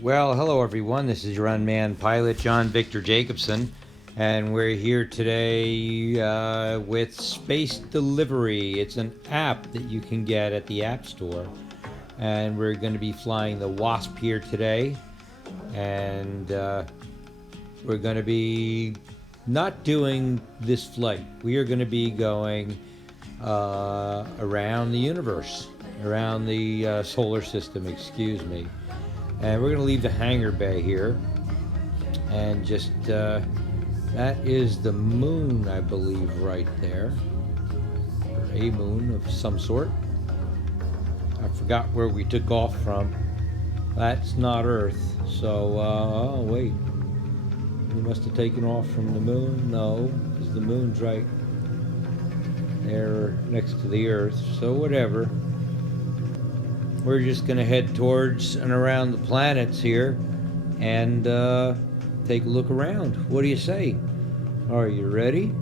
Well, hello everyone. This is your unmanned pilot, John Victor Jacobson, and we're here today with Space Delivery. It's an app that you can get at the App Store, and we're going to be flying the Wasp here today, and we're going to be not doing this flight. We are going to be going around the universe, around the solar system, excuse me. And we're going to leave the hangar bay here. And just, that is the moon, I believe, right there. Or a moon of some sort. I forgot where we took off from. That's not Earth. So, oh, wait. We must have taken off from the moon. No, because the moon's right there next to the Earth. So, whatever. We're just going to head towards and around the planets here and take a look around. What do you say? Are you ready?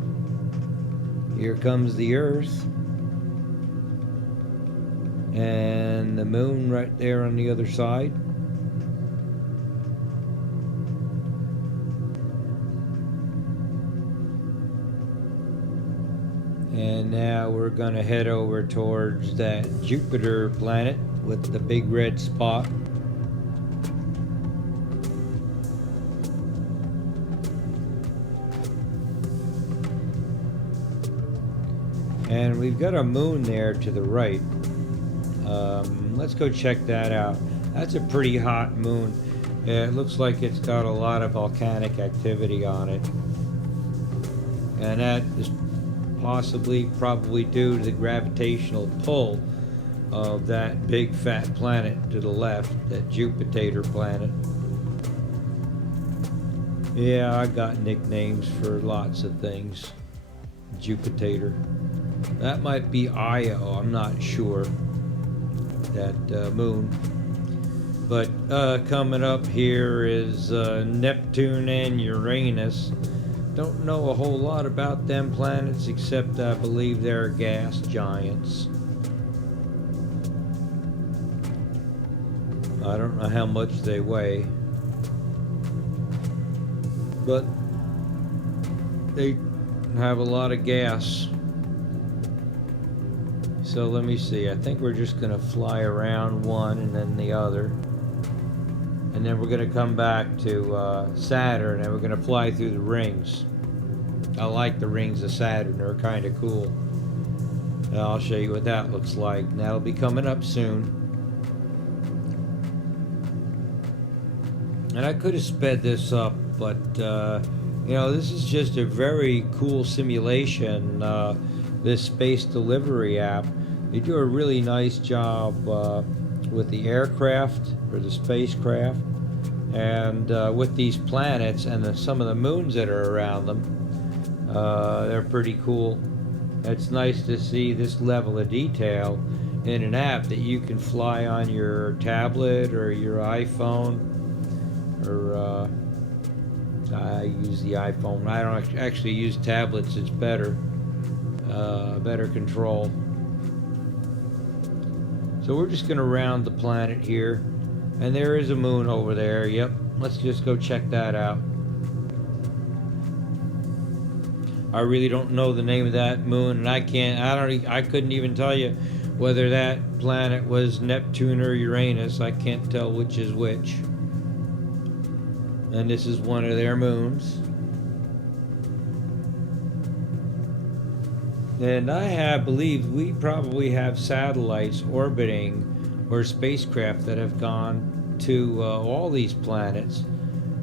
Here comes the Earth. And the moon right there on the other side. And now we're going to head over towards that Jupiter planet with the big red spot. And we've got a moon there to the right. Let's go check that out. That's a pretty hot moon. It looks like it's got a lot of volcanic activity on it. And that is probably due to the gravitational pull of that big fat planet to the left, that Jupiter planet. Yeah, I got nicknames for lots of things. Jupiter. That might be Io, I'm not sure. That moon. But coming up here is Neptune and Uranus. Don't know a whole lot about them planets, except I believe they're gas giants. I don't know how much they weigh, but they have a lot of gas. So let me see, I think we're just going to fly around one and then the other. And then we're going to come back to Saturn, and we're going to fly through the rings. I like the rings of Saturn. They're kind of cool. And I'll show you what that looks like. And that'll be coming up soon. And I could have sped this up, but this is just a very cool simulation. This space delivery app. They do a really nice job with the aircraft or the spacecraft, and with these planets and some of the moons that are around them. They're pretty cool. It's nice to see this level of detail in an app that you can fly on your tablet or your iPhone, or I use the iPhone. I don't actually use tablets. It's better control. So we're just going to round the planet here, and there is a moon over there. Yep, let's just go check that out. I really don't know the name of that moon, and I couldn't even tell you whether that planet was Neptune or Uranus. I can't tell which is which. And this is one of their moons. And I believe we probably have satellites orbiting, or spacecraft that have gone to all these planets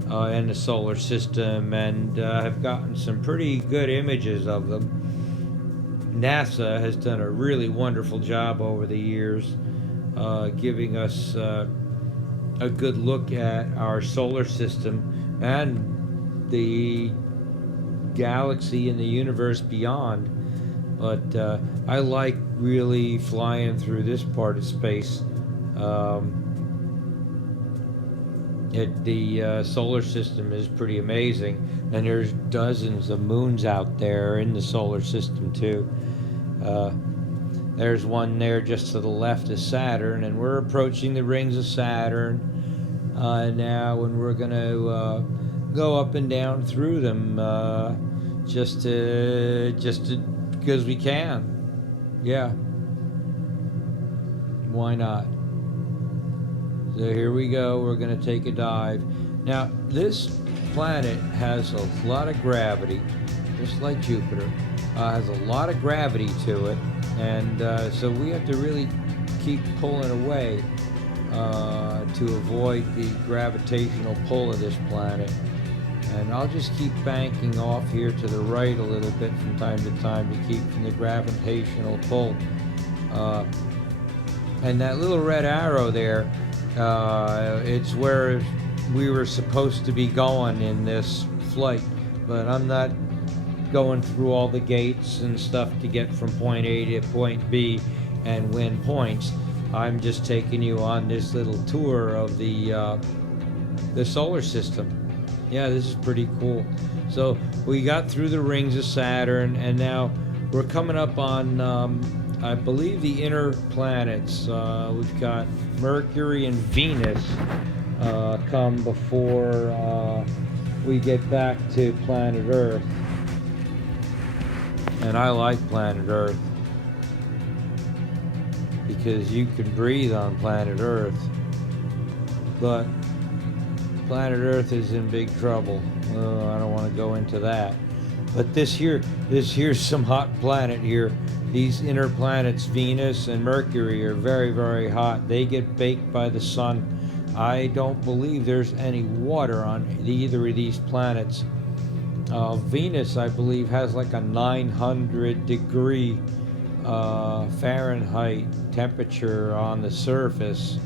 in the solar system, and have gotten some pretty good images of them. NASA has done a really wonderful job over the years giving us a good look at our solar system and the galaxy and the universe beyond. But I like really flying through this part of space. The solar system is pretty amazing, and there's dozens of moons out there in the solar system too. There's one there just to the left of Saturn, and we're approaching the rings of Saturn. now, and we're going to go up and down through them just because we can. Yeah. Why not? So here we go. We're going to take a dive. Now, this planet has a lot of gravity, just like Jupiter. Has a lot of gravity to it, and so we have to really keep pulling away to avoid the gravitational pull of this planet. And I'll just keep banking off here to the right a little bit from time to time to keep from the gravitational pull. And that little red arrow there, it's where we were supposed to be going in this flight, but I'm not going through all the gates and stuff to get from point A to point B and win points. I'm just taking you on this little tour of the solar system. Yeah, this is pretty cool. So we got through the rings of Saturn, and now we're coming up on I believe the inner planets. We've got Mercury and Venus come before we get back to planet Earth. And I like planet Earth because you can breathe on planet Earth. But planet Earth is in big trouble. I don't want to go into that. But this here's some hot planet here. These inner planets, Venus and Mercury, are very, very hot. They get baked by the sun. I don't believe there's any water on either of these planets. Venus, I believe, has like a 900 degree Fahrenheit temperature on the surface,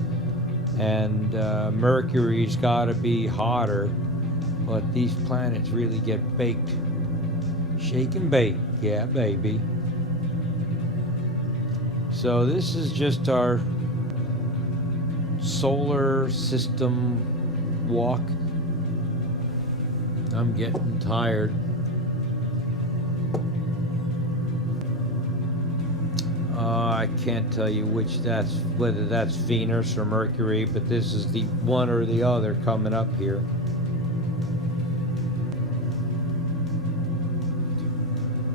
and Mercury's got to be hotter. But these planets really get baked. Shake and bake, yeah, baby. So this is just our solar system walk. I'm getting tired. I can't tell you whether that's Venus or Mercury, but this is the one or the other coming up here.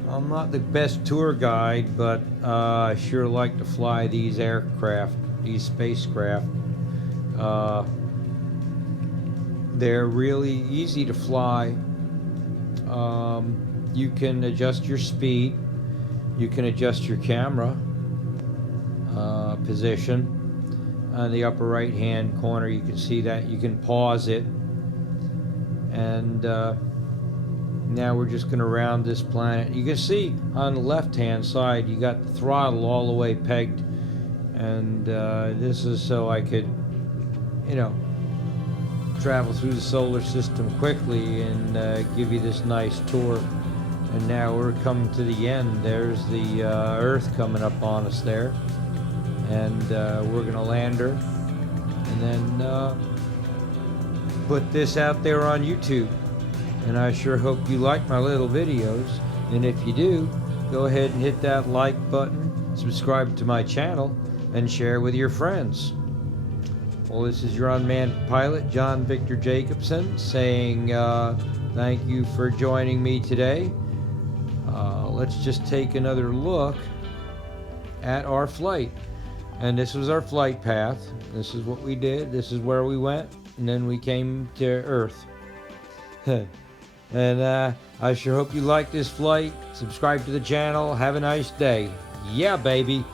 I'm not the best tour guide, but I sure like to fly these spacecraft. They're really easy to fly. You can adjust your speed. You can adjust your camera position. On the upper right hand corner, you can see that. You can pause it. And now we're just going to round this planet. You can see on the left hand side, you got the throttle all the way pegged. And this is so I could, travel through the solar system quickly and give you this nice tour. And now we're coming to the end. There's the Earth coming up on us there, and we're gonna land her and then put this out there on YouTube. And I sure hope you like my little videos, and if you do, go ahead and hit that like button, subscribe to my channel, and share with your friends. Well, this is your unmanned pilot, John Victor Jacobson, saying thank you for joining me today. Let's just take another look at our flight. And this was our flight path. This is what we did. This is where we went. And then we came to Earth. And I sure hope you like this flight. Subscribe to the channel. Have a nice day. Yeah, baby.